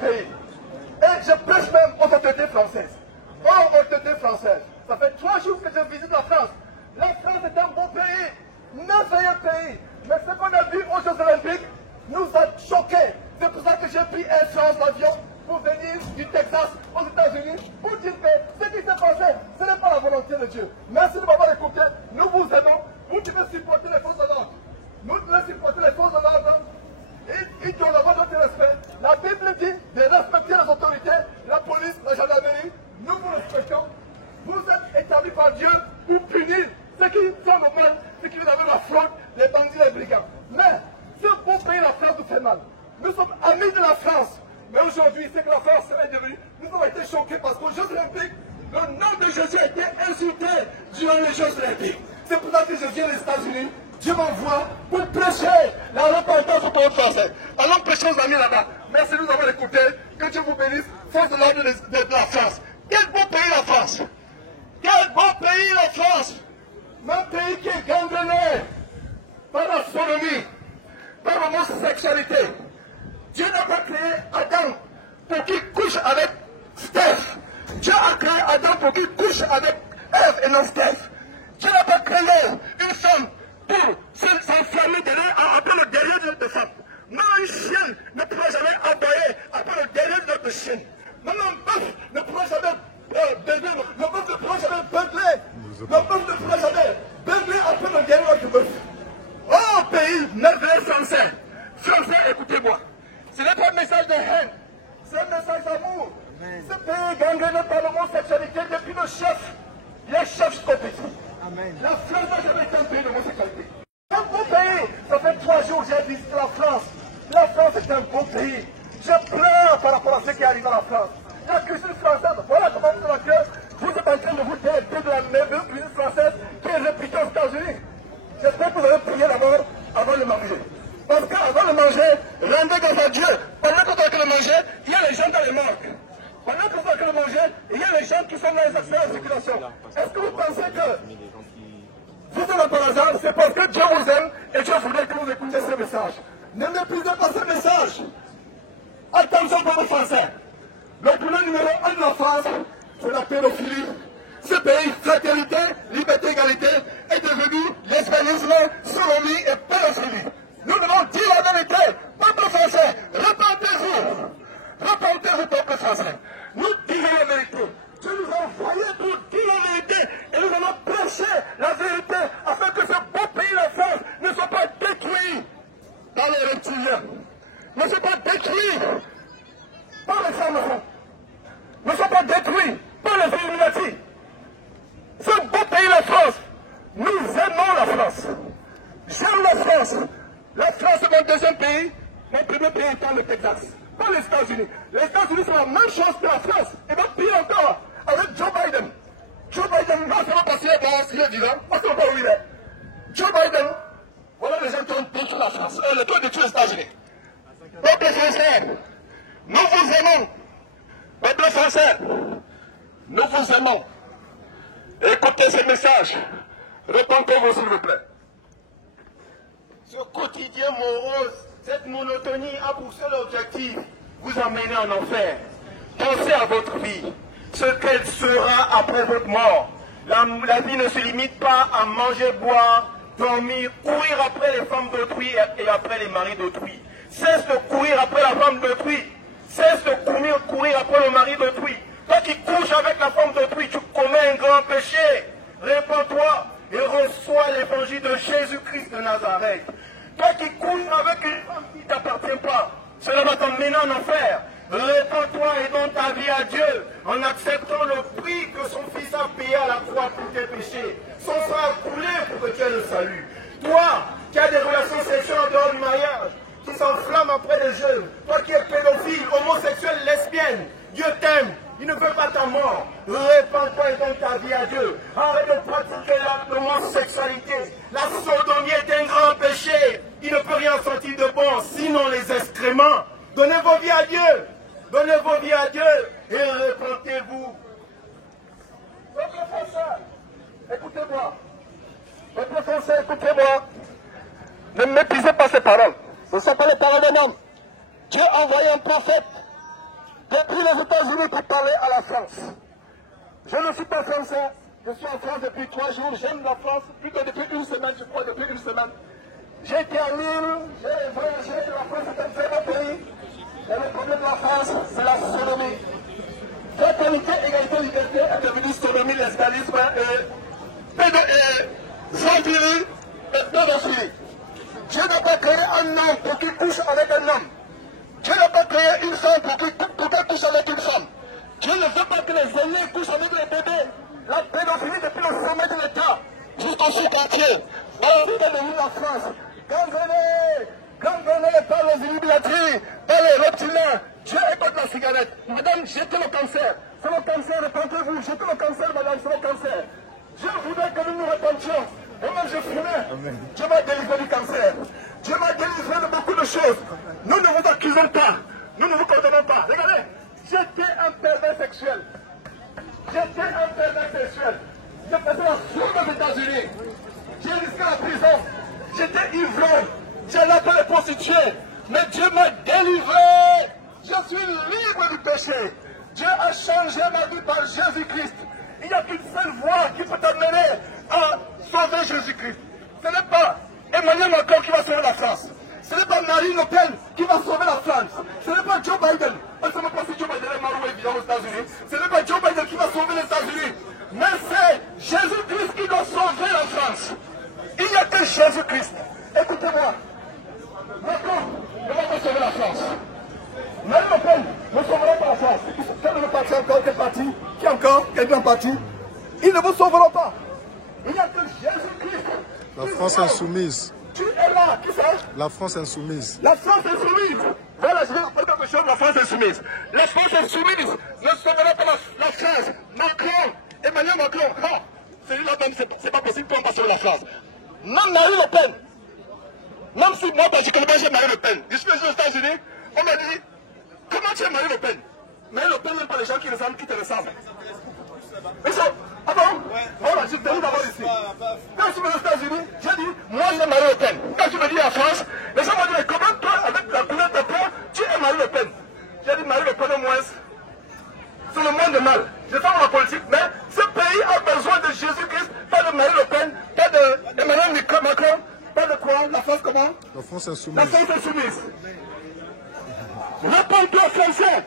pays. Et je prêche même aux autorités françaises. Aux autorités françaises. Ça fait 3 jours que je visite la France. La France est un beau pays, merveilleux pays. Mais ce qu'on a vu aux Jeux Olympiques nous a choqués. C'est pour ça que j'ai pris Air France l'avion pour venir du Texas aux États-Unis pour dire que ce qui s'est passé, ce n'est pas la volonté de Dieu. Merci de m'avoir écouté. Nous vous aimons. Vous devez supporter les forces de l'ordre. Nous devons supporter les forces de l'ordre. Ils doivent avoir notre respect. La Bible dit de respecter les autorités, la police, la gendarmerie. Nous vous respectons. Vous êtes établis par Dieu pour punir ceux qui font le mal, ceux qui viennent avec la fraude, les bandits, les brigands. Mais ce beau pays, la France, nous fait mal. Nous sommes amis de la France. Mais aujourd'hui, c'est que la France est devenue. Nous avons été choqués parce qu'aux Jeux Olympiques, le nom de Jésus a été insulté durant les Jeux Olympiques. C'est pour ça que je viens des États-Unis. Dieu m'envoie pour prêcher la repentance au peuple français. Allons prêcher aux amis là-bas. Merci de nous avoir écoutés. Que Dieu vous bénisse. Force de l'ordre de la France. Quel beau pays la France. Quel beau pays la France. Un pays qui est gangréné par la sodomie, par l'homosexualité. Dieu n'a pas créé Adam pour qu'il couche avec Steph. Dieu a créé Adam pour qu'il couche avec Ève et non Steph. Dieu n'a pas créé une femme pour s'enflammer après le derrière de notre femme. Même une chienne ne pourra jamais aboyer après le derrière de notre chienne. Même un bœuf ne pourra jamais beugler. Le bœuf ne pourra jamais beugler. Le bœuf ne pourra jamais beugler après le derrière du bœuf. Oh pays merveilleux français. Français, écoutez-moi. Ce n'est pas un message de haine. C'est un message d'amour. Ce pays est gangréné par l'homosexualité depuis le chef. Les chefs scopites. La France n'a jamais été un pays d'homosexualité. Un beau pays. Ça fait 3 jours que j'ai visité la France. La France est un beau pays. Je pleure par rapport à ce qui arrive à la France. La cuisine française, voilà comment vous êtes en train de vous délecter de la merveilleuse cuisine française qui est réputée aux États-Unis. J'espère que vous avez prié d'abord avant de manger. Parce qu'avant de manger, rendez grâce à Dieu. Pendant que vous êtes en train de manger, il y a les gens dans les morgues. Pendant que vous êtes en train de manger, il y a les gens qui sont dans les accidents de circulation. Est-ce que vous pensez que vous êtes là par hasard? C'est parce que Dieu vous aime et Dieu voudrait que vous écoutiez ce message. Ne méprisez pas ce message. Attention pour les Français. Le problème numéro 1 de la France, c'est la pédophilie. Ce pays, fraternité, liberté, égalité, est devenu lesbianisme, sodomie et pédophilie. Nous devons dire la vérité. Peuple français, repentez-vous. Repentez-vous, peuple français. Nous disons la vérité. Dieu nous a envoyés pour dire la vérité. Et nous allons prêcher la vérité afin que ce beau pays, la France, ne soit pas détruit par les reptiliens. Ne soit pas détruit par les francophones. Ne soit pas détruit par les Illuminati. Ce beau pays, la France, nous aimons la France. J'aime la France. La France est mon deuxième pays. Mon premier pays étant le Texas. Pas les États-Unis. Les États-Unis sont la même chose que la France. Et donc pire encore, avec Joe Biden. Joe Biden, non seulement parce qu'il est bon, il est vivant, parce qu'on peut où il est. Joe Biden, voilà les gens qui ont détruit la France. Qui ont détruit les États-Unis. Peuple français, nous vous aimons. Peuple français, nous vous aimons. Écoutez ce message. Répondez-vous s'il vous plaît. Ce quotidien morose, cette monotonie a pour seul objectif vous emmener en enfer. Pensez à votre vie, ce qu'elle sera après votre mort. La vie ne se limite pas à manger, boire, dormir, courir après les femmes d'autrui et après les maris d'autrui. Cesse de courir après la femme d'autrui. Cesse de courir après le mari d'autrui. Toi qui couches avec la femme d'autrui, tu commets un grand péché. Répands-toi et reçois l'évangile de Jésus-Christ de Nazareth. Toi qui couches avec une femme qui ne t'appartient pas, cela va t'emmener en enfer. Répands-toi et donne ta vie à Dieu en acceptant le prix que son Fils a payé à la croix pour tes péchés. Son sang a coulé pour que tu aies le salut. Toi qui as des relations sexuelles en dehors du mariage, qui s'enflamment après les jeunes, toi qui es pédophile, homosexuel, lesbienne, Dieu t'aime. Il ne veut pas ta mort. Répands-toi et donne ta vie à Dieu. Arrête de pratiquer l'homosexualité. La sodomie est un grand péché. Il ne peut rien sortir de bon, sinon les excréments. Donnez vos vies à Dieu. Donnez vos vies à Dieu et repentez-vous. Peuple français, écoutez-moi. Peuple français, écoutez-moi. Ne méprisez pas ces paroles. Ce ne sont pas les paroles d'un homme. Dieu a envoyé un prophète J'ai pris les États-Unis pour parler à la France. Je ne suis pas français. Je suis en France depuis 3 jours. J'aime la France plutôt depuis une semaine, je crois, depuis une semaine. J'ai été à Lille, j'ai voyagé. La France est un très beau pays. Et le problème de la France, c'est la sodomie. Fraternité, égalité, liberté est devenue sodomie, lesbianisme et zoophilie et pédophilie. Dieu n'a pas créé un homme pour qu'il couche avec un homme. Dieu n'a pas créé une femme pour qu'elle couche avec une femme. Dieu ne veut pas que les aînés couchent avec les bébés. La pédophilie depuis le sommet de l'État jusqu'au sous-quartier. Maladie de devenu la France. Gangrenée par les illuminati, par les reptiliens. Dieu écoute la cigarette. Madame, jetez le cancer. C'est le cancer, répentez-vous. Jetez le cancer, madame, c'est le cancer. Dieu voudrait que nous nous répentions. Moi-même, je fumais. Dieu m'a délivré du cancer. Dieu m'a délivré de beaucoup de choses. Nous ne vous accusons pas. Nous ne vous condamnons pas. Regardez, j'étais un pervers sexuel. J'étais un pervers sexuel. J'ai passé la sourde aux États-Unis. J'ai risqué la prison. J'étais ivrogne. J'allais appeler les prostituées. Mais Dieu m'a délivré. Je suis libre du péché. Dieu a changé ma vie par Jésus-Christ. Il n'y a qu'une seule voie qui peut t'amener à sauver Jésus-Christ. Ce n'est pas Emmanuel Macron qui va sauver la France. Ce n'est pas Marine Le Pen qui va sauver la France. Ce n'est pas Joe Biden. On ne sait même pas si Joe Biden est malheureux évidemment aux États-Unis. Ce n'est pas Joe Biden qui va sauver les États-Unis. Mais c'est Jésus-Christ qui doit sauver la France. Il n'y a que Jésus-Christ. Écoutez-moi. Macron ne va pas sauver la France. Marine Le Pen ne sauvera pas la France. Quel est le parti encore? Quel parti? Qui encore? Quel grand parti? Ils ne vous sauveront pas. Il n'y a que Jésus-Christ. La France insoumise. Tu es là, qui c'est? La France insoumise. La France insoumise. Voilà, je vais vous parler quelque chose de la France insoumise. La France insoumise ne sauvera pas la France. Macron, Emmanuel Macron, non. Celui-là même, c'est pas possible qu'on passe sur la France. Même Marine Le Pen. Même si moi, je connais pas Marine Le Pen. Je suis aux États-Unis, on m'a dit, comment tu es Marine Le Pen? Marine Le Pen n'aime pas les gens qui te ressemblent. Mais ça, ah bon? Voilà, je termine d'abord ici. Quand je suis aux États-Unis, j'ai dit, moi c'est Marine Le Pen. Quand je me dis en France, les gens m'ont dit, mais comment toi, avec la couleur de ta peau, tu es Marine Le Pen? J'ai dit, Marine Le Pen au moins, c'est le moins de mal. Je fais la politique, mais ce pays a besoin de Jésus-Christ, pas de Marine LePen, pas d'Emmanuel Macron, pas de quoi? La France comment? La France insoumise. La France insoumise. Réponds-toi français.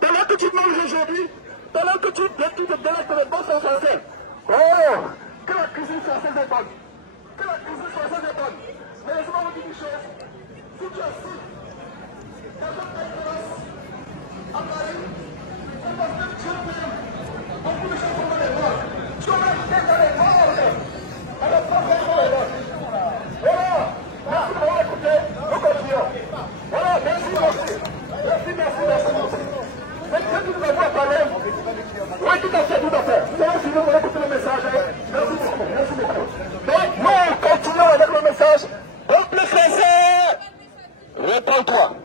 Pendant que tu manges aujourd'hui, pendant que tu te délectes de bons français. Oh, que la cuisine française est bonne. Que la cuisine française est bonne. Mais laissez-moi vous dire une chose. Si tu as su, dans un pays à Paris, c'est parce que Dieu t'aime. Beaucoup de choses sont dans les morts. Tu aurais été dans les morts. Alors, pas vraiment les morts. Voilà. Merci pour écouter. Nous continuons. Voilà, merci. Mais qu'est-ce que nous avons à parler? Oui, tout à fait. C'est vrai, si vous voulez écouter le message. Merci beaucoup. Donc, nous continuons avec le message. Peuple français, réponds-toi.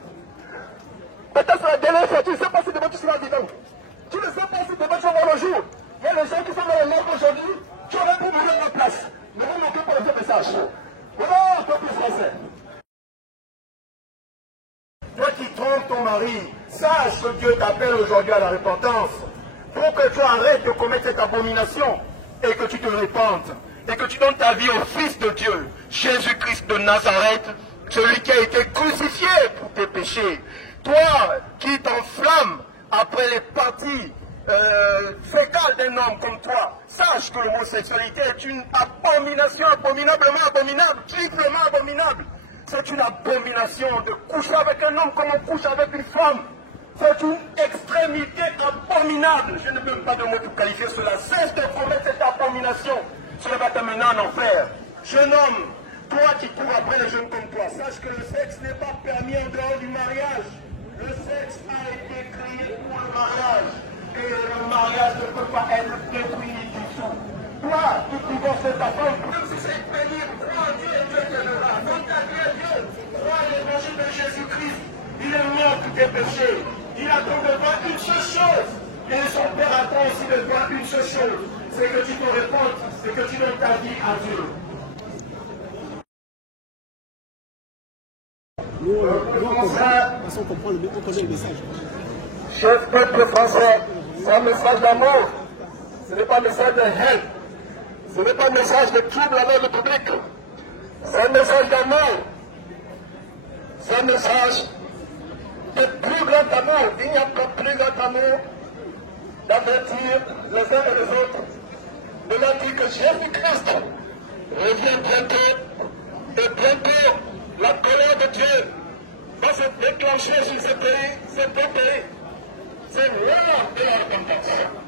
Peut-être la dernière fois, tu ne sais pas si demain tu seras vivant. Tu ne sais pas si demain tu vas voir le jour. Il y a des gens qui sont dans le monde aujourd'hui, qui auraient pu mourir à la place. Ne vous manquez pas de ce message. Voilà, peuple français. Toi qui trompes ton mari, sache que Dieu t'appelle aujourd'hui à la repentance pour que tu arrêtes de commettre cette abomination et que tu te répandes et que tu donnes ta vie au Fils de Dieu, Jésus-Christ de Nazareth, celui qui a été crucifié pour tes péchés. Toi qui t'enflammes après les parties fécales d'un homme comme toi, sache que l'homosexualité est une abomination, abominablement abominable, triplement abominable. C'est une abomination de coucher avec un homme comme on couche avec une femme. C'est une extrémité abominable. Je ne peux pas de mots pour qualifier cela. Cesse de commettre cette abomination. Cela va t'amener en enfer. Jeune homme, toi qui cours après les jeunes comme toi, sache que le sexe n'est pas permis en dehors du mariage. Le sexe a été créé pour le mariage. Et le mariage ne peut pas être détruit du tout. Toi qui divorces ta femme, même si c'est pénible, crois en Dieu et Dieu t'aimera. Quand ta vie est Dieu, crois à l'évangile de Jésus-Christ. Il est mort pour tes péchés. Il attend de toi une seule chose. Et son Père attend aussi de toi une seule chose. C'est que tu te répondes, c'est que tu donnes ta vie à Dieu. Nous, on comprend le message. Chers peuple français, c'est un message d'amour. Ce n'est pas un message de haine. Ce n'est pas un message de trouble à l'ordre public. C'est un message d'amour. C'est un message de plus grand amour. Il n'y a pas plus grand amour d'avertir les uns et les autres. De leur dire que Jésus-Christ revient bientôt. Et bientôt, la colère de Dieu va se déclencher sur ce pays, ce beau pays. C'est l'heure de la repentance.